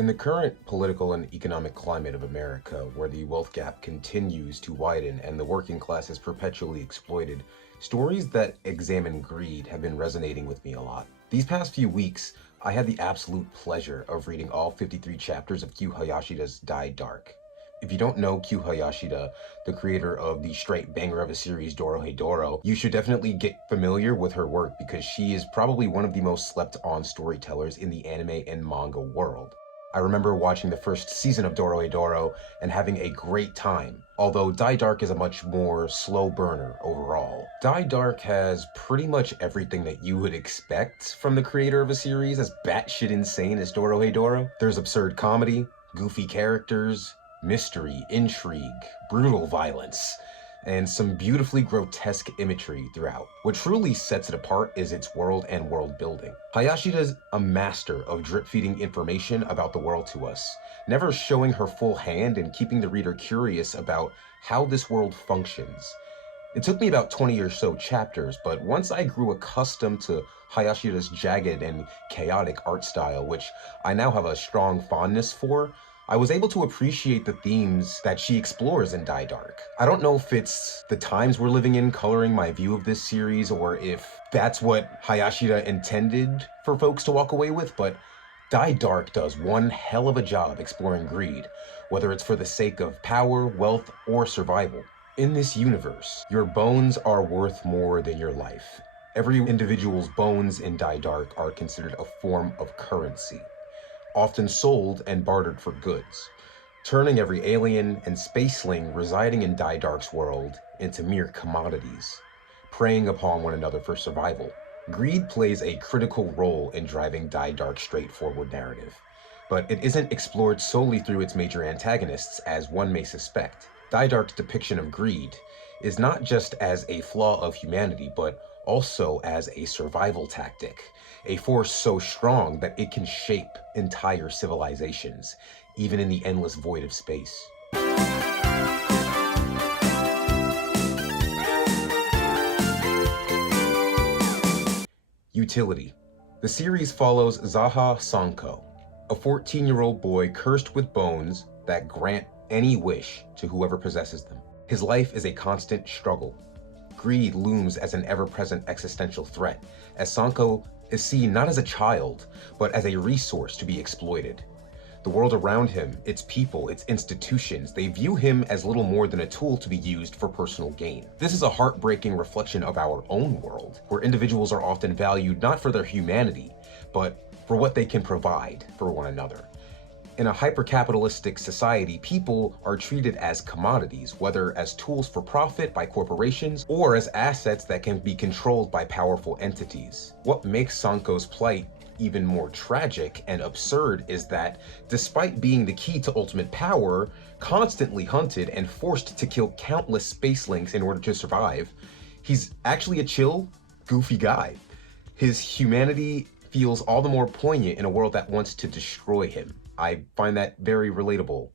In the current political and economic climate of America, where the wealth gap continues to widen and the working class is perpetually exploited, stories that examine greed have been resonating with me a lot. These past few weeks, I had the absolute pleasure of reading all 53 chapters of Q Hayashida's Die Dark. If you don't know Q Hayashida, the creator of the straight banger of a series Lighthead Order, you should definitely get familiar with her work because she is probably one of the most slept on storytellers in the anime and manga world. I remember watching the first season of Lighthead Order and having a great time, although Die Dark is a much more slow burner overall. Die Dark has pretty much everything that you would expect from the creator of a series as batshit insane as Lighthead Order. There's absurd comedy, goofy characters, mystery, intrigue, brutal violence, and some beautifully grotesque imagery throughout. What truly sets it apart is its world and world building. Hayashida's a master of drip-feeding information about the world to us, never showing her full hand and keeping the reader curious about how this world functions. It took me about 20 or so chapters, but once I grew accustomed to Hayashida's jagged and chaotic art style, which I now have a strong fondness for, I was able to appreciate the themes that she explores in Die Dark. I don't know if it's the times we're living in coloring my view of this series or if that's what Hayashida intended for folks to walk away with, but Die Dark does one hell of a job exploring greed, whether it's for the sake of power, wealth, or survival. In this universe, your bones are worth more than your life. Every individual's bones in Die Dark are considered a form of currency, often sold and bartered for goods, turning every alien and spaceling residing in Die Dark's world into mere commodities, preying upon one another for survival. Greed plays a critical role in driving Die Dark's straightforward narrative, but it isn't explored solely through its major antagonists as one may suspect. Die Dark's depiction of greed is not just as a flaw of humanity, but also as a survival tactic, a force so strong that it can shape entire civilizations, even in the endless void of space. Utility. The series follows Zaha Sanko, a 14-year-old boy cursed with bones that grant any wish to whoever possesses them. His life is a constant struggle. Greed looms as an ever-present existential threat, as Sanko is seen not as a child, but as a resource to be exploited. The world around him, its people, its institutions, they view him as little more than a tool to be used for personal gain. This is a heartbreaking reflection of our own world, where individuals are often valued not for their humanity, but for what they can provide for one another. In a hyper-capitalistic society, people are treated as commodities, whether as tools for profit by corporations or as assets that can be controlled by powerful entities. What makes Sanko's plight even more tragic and absurd is that, despite being the key to ultimate power, constantly hunted and forced to kill countless spacelings in order to survive, he's actually a chill, goofy guy. His humanity feels all the more poignant in a world that wants to destroy him. I find that very relatable,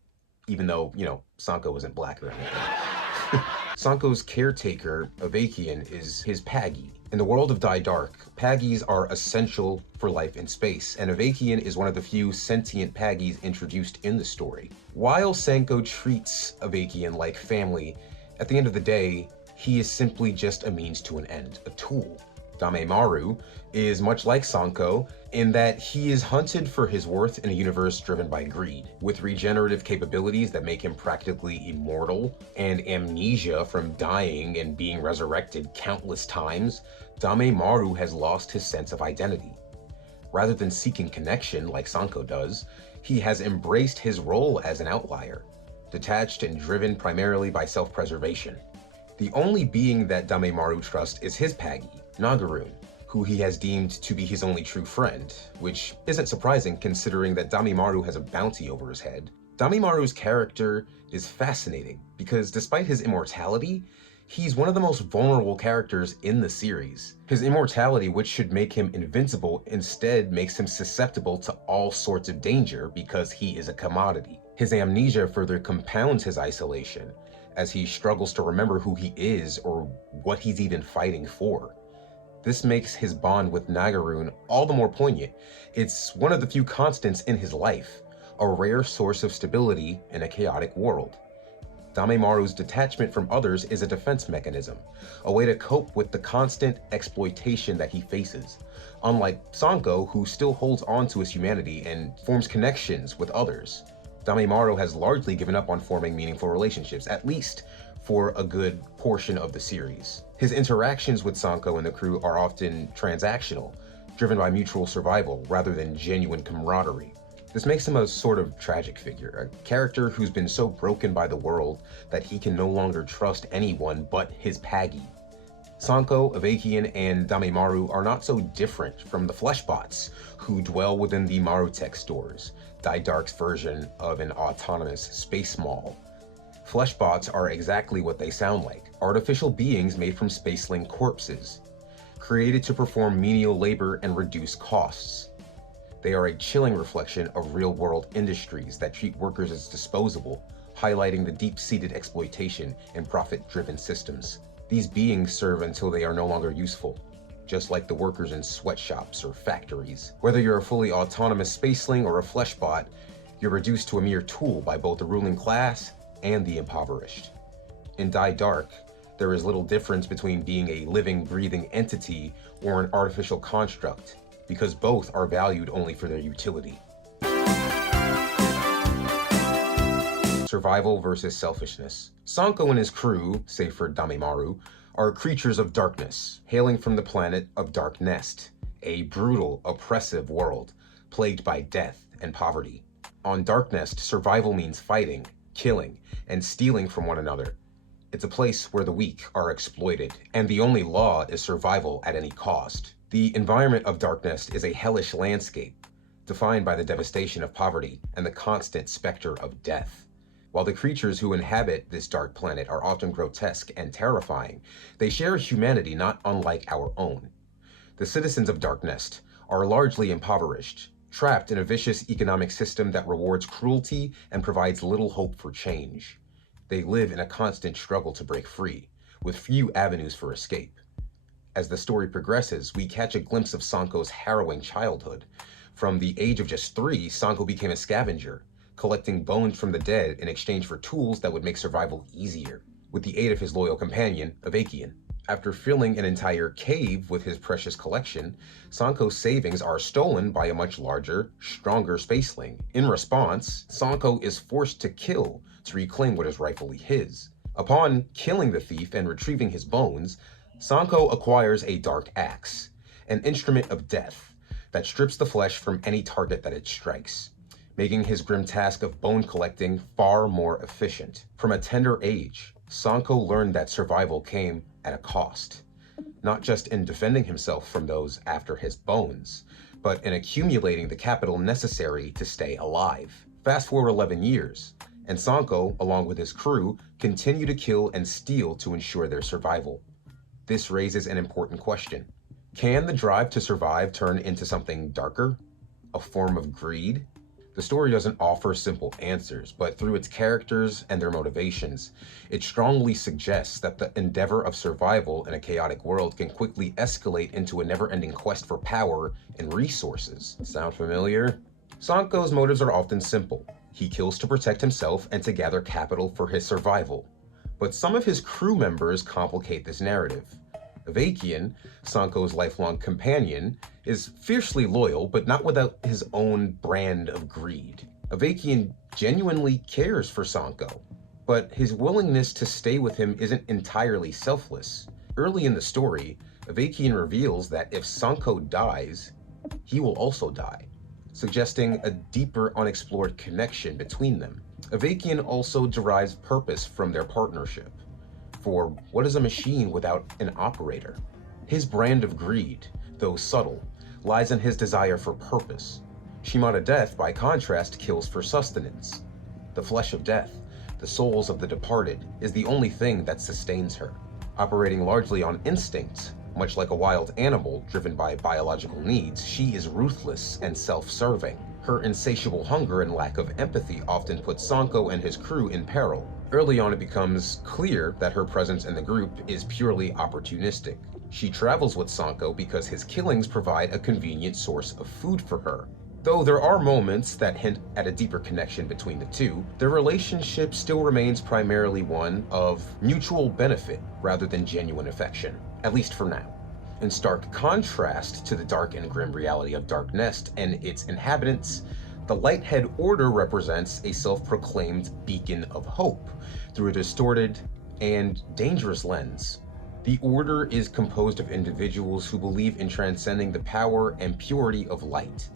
even though, Sanko isn't black or anything. Sanko's caretaker, Avakian, is his Paggy. In the world of Die Dark, Paggies are essential for life in space, and Avakian is one of the few sentient Paggies introduced in the story. While Sanko treats Avakian like family, at the end of the day, he is simply just a means to an end, a tool. Damemaru is much like Sanko in that he is hunted for his worth in a universe driven by greed. With regenerative capabilities that make him practically immortal and amnesia from dying and being resurrected countless times, Damemaru has lost his sense of identity. Rather than seeking connection like Sanko does, he has embraced his role as an outlier, detached and driven primarily by self-preservation. The only being that Damemaru trusts is his Paggy, Nagaroon, who he has deemed to be his only true friend, which isn't surprising considering that Damemaru has a bounty over his head. Damemaru's character is fascinating because despite his immortality, he's one of the most vulnerable characters in the series. His immortality, which should make him invincible, instead makes him susceptible to all sorts of danger because he is a commodity. His amnesia further compounds his isolation, as he struggles to remember who he is or what he's even fighting for. This makes his bond with Nagaroon all the more poignant. It's one of the few constants in his life, a rare source of stability in a chaotic world. Damemaru's detachment from others is a defense mechanism, a way to cope with the constant exploitation that he faces. Unlike Sanko, who still holds on to his humanity and forms connections with others, Damemaru has largely given up on forming meaningful relationships, at least for a good portion of the series. His interactions with Sanko and the crew are often transactional, driven by mutual survival rather than genuine camaraderie. This makes him a sort of tragic figure, a character who's been so broken by the world that he can no longer trust anyone but his Paggy. Sanko, Avakian, and Damemaru are not so different from the Fleshbots, who dwell within the Marutech stores, Dark's version of an autonomous space mall. Fleshbots are exactly what they sound like, artificial beings made from spaceling corpses, created to perform menial labor and reduce costs. They are a chilling reflection of real-world industries that treat workers as disposable, highlighting the deep-seated exploitation and profit-driven systems. These beings serve until they are no longer useful, just like the workers in sweatshops or factories. Whether you're a fully autonomous spaceling or a fleshbot, you're reduced to a mere tool by both the ruling class and the impoverished. In Dark, there is little difference between being a living, breathing entity or an artificial construct, because both are valued only for their utility. Survival versus selfishness. Sanko and his crew, save for Damemaru, are creatures of darkness, hailing from the planet of Dark Nest, a brutal, oppressive world, plagued by death and poverty. On Dark Nest, survival means fighting, killing, and stealing from one another. It's a place where the weak are exploited, and the only law is survival at any cost. The environment of Dark Nest is a hellish landscape, defined by the devastation of poverty and the constant specter of death. While the creatures who inhabit this dark planet are often grotesque and terrifying, they share a humanity not unlike our own. The citizens of Dark Nest are largely impoverished, trapped in a vicious economic system that rewards cruelty and provides little hope for change. They live in a constant struggle to break free, with few avenues for escape. As the story progresses, we catch a glimpse of Sanko's harrowing childhood. From the age of just 3, Sanko became a scavenger, collecting bones from the dead in exchange for tools that would make survival easier, with the aid of his loyal companion, Avakian. After filling an entire cave with his precious collection, Sanko's savings are stolen by a much larger, stronger spaceling. In response, Sanko is forced to kill to reclaim what is rightfully his. Upon killing the thief and retrieving his bones, Sanko acquires a dark axe, an instrument of death that strips the flesh from any target that it strikes, making his grim task of bone collecting far more efficient. From a tender age, Sanko learned that survival came at a cost, not just in defending himself from those after his bones, but in accumulating the capital necessary to stay alive. Fast forward 11 years, and Sanko, along with his crew, continue to kill and steal to ensure their survival. This raises an important question. Can the drive to survive turn into something darker? A form of greed? The story doesn't offer simple answers, but through its characters and their motivations, it strongly suggests that the endeavor of survival in a chaotic world can quickly escalate into a never-ending quest for power and resources. Sound familiar? Sanko's motives are often simple. He kills to protect himself and to gather capital for his survival. But some of his crew members complicate this narrative. Avakian, Sanko's lifelong companion, is fiercely loyal, but not without his own brand of greed. Avakian genuinely cares for Sanko, but his willingness to stay with him isn't entirely selfless. Early in the story, Avakian reveals that if Sanko dies, he will also die, suggesting a deeper unexplored connection between them. Avakian also derives purpose from their partnership. For what is a machine without an operator? His brand of greed, though subtle, lies in his desire for purpose. Shimada Death, by contrast, kills for sustenance. The flesh of death, the souls of the departed, is the only thing that sustains her. Operating largely on instinct, much like a wild animal driven by biological needs, she is ruthless and self-serving. Her insatiable hunger and lack of empathy often put Sanko and his crew in peril. Early on, it becomes clear that her presence in the group is purely opportunistic. She travels with Sanko because his killings provide a convenient source of food for her. Though there are moments that hint at a deeper connection between the two, their relationship still remains primarily one of mutual benefit rather than genuine affection, at least for now. In stark contrast to the dark and grim reality of Dark Nest and its inhabitants, the Lighthead Order represents a self-proclaimed beacon of hope through a distorted and dangerous lens. The Order is composed of individuals who believe in transcending the power and purity of light,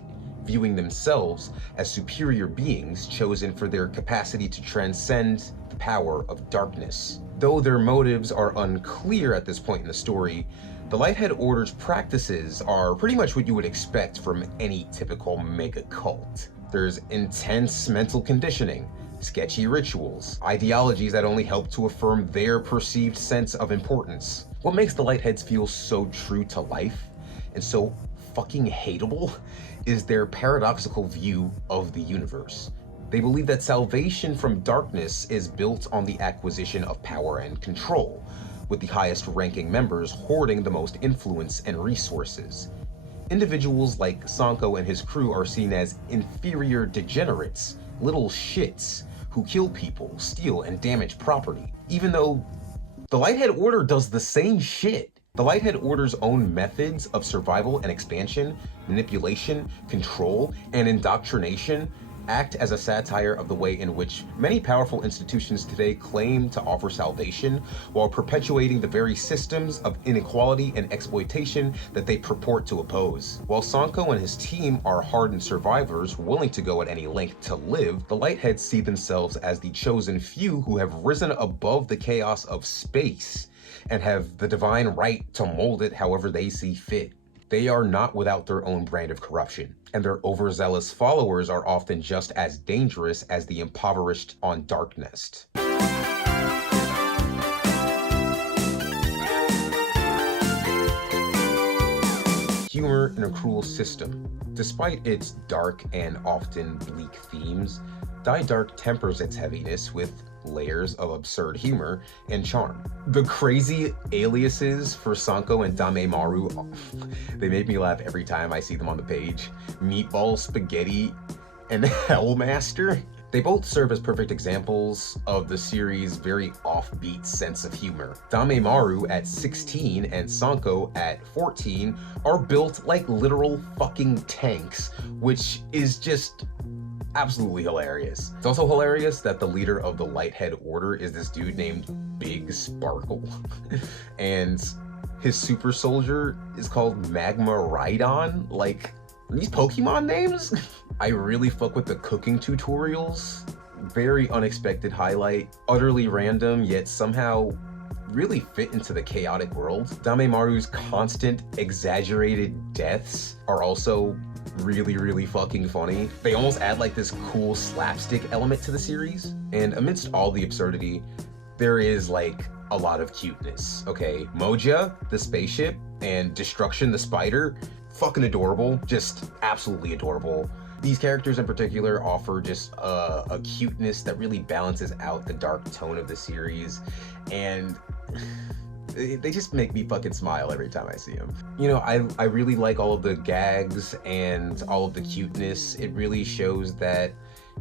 viewing themselves as superior beings chosen for their capacity to transcend the power of darkness. Though their motives are unclear at this point in the story, the Lighthead Order's practices are pretty much what you would expect from any typical mega cult. There's intense mental conditioning, sketchy rituals, ideologies that only help to affirm their perceived sense of importance. What makes the Lightheads feel so true to life and so fucking hateable is their paradoxical view of the universe. They believe that salvation from darkness is built on the acquisition of power and control, with the highest ranking members hoarding the most influence and resources. Individuals like Sanko and his crew are seen as inferior degenerates, little shits, who kill people, steal, and damage property, even though the Lighthead Order does the same shit. The Lighthead Order's own methods of survival and expansion, manipulation, control, and indoctrination act as a satire of the way in which many powerful institutions today claim to offer salvation while perpetuating the very systems of inequality and exploitation that they purport to oppose. While Sanko and his team are hardened survivors willing to go at any length to live, the Lightheads see themselves as the chosen few who have risen above the chaos of space and have the divine right to mold it however they see fit. They are not without their own brand of corruption, and their overzealous followers are often just as dangerous as the impoverished on Dark Nest. Humor in a cruel system. Despite its dark and often bleak themes, Die Dark tempers its heaviness with layers of absurd humor and charm. The crazy aliases for Sanko and Damemaru, they make me laugh every time I see them on the page. Meatball, Spaghetti, and Hellmaster. They both serve as perfect examples of the series' very offbeat sense of humor. Damemaru at 16 and Sanko at 14 are built like literal fucking tanks, which is just absolutely hilarious. It's also hilarious that the leader of the Lighthead Order is this dude named Big Sparkle. And his super soldier is called Magma Rhydon. Like, are these Pokemon names? I really fuck with the cooking tutorials. Very unexpected highlight, utterly random, yet somehow really fit into the chaotic world. Damemaru's constant, exaggerated deaths are also really fucking funny. They almost add like this cool slapstick element to the series. And amidst all the absurdity, there is like a lot of cuteness, okay? Moja, the spaceship, and Destruction, the spider, fucking adorable, just absolutely adorable. These characters in particular offer just a cuteness that really balances out the dark tone of the series, and they just make me fucking smile every time I see them. You know, I really like all of the gags and all of the cuteness. It really shows that,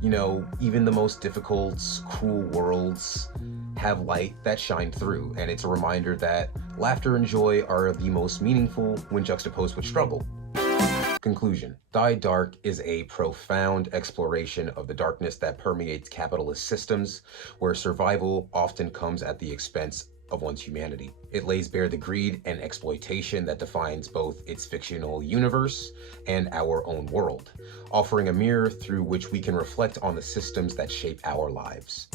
you know, even the most difficult, cruel worlds have light that shine through, and it's a reminder that laughter and joy are the most meaningful when juxtaposed with struggle. Conclusion. Die Dark is a profound exploration of the darkness that permeates capitalist systems, where survival often comes at the expense of one's humanity. It lays bare the greed and exploitation that defines both its fictional universe and our own world, offering a mirror through which we can reflect on the systems that shape our lives.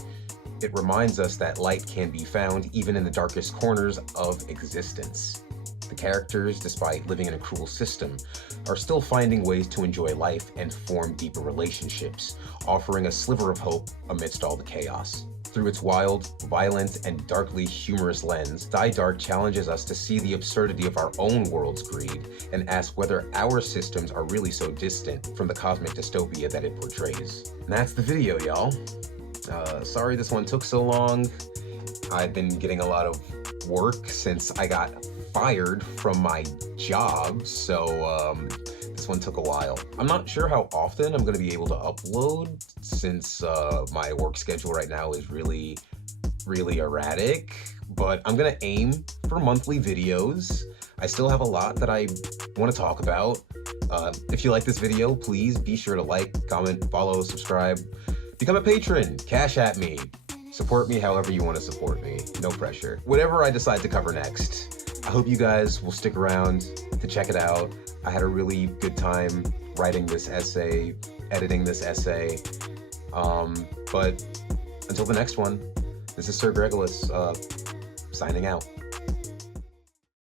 It reminds us that light can be found even in the darkest corners of existence. The characters, despite living in a cruel system, are still finding ways to enjoy life and form deeper relationships, offering a sliver of hope amidst all the chaos. Through its wild, violent, and darkly humorous lens, Die Dark challenges us to see the absurdity of our own world's greed and ask whether our systems are really so distant from the cosmic dystopia that it portrays. And that's the video, y'all. Sorry this one took so long. I've been getting a lot of work since I got fired from my job, so this this one took a while. I'm not sure how often I'm going to be able to upload since my work schedule right now is really erratic, but I'm going to aim for monthly videos. I still have a lot that I want to talk about. If you like this video, please be sure to like, comment, follow, subscribe, become a patron, cash at me. Support me however you want to support me. No pressure. Whatever I decide to cover next, I hope you guys will stick around to check it out. I had a really good time writing this essay, editing this essay. But until the next one, this is Sir Gregolis, signing out.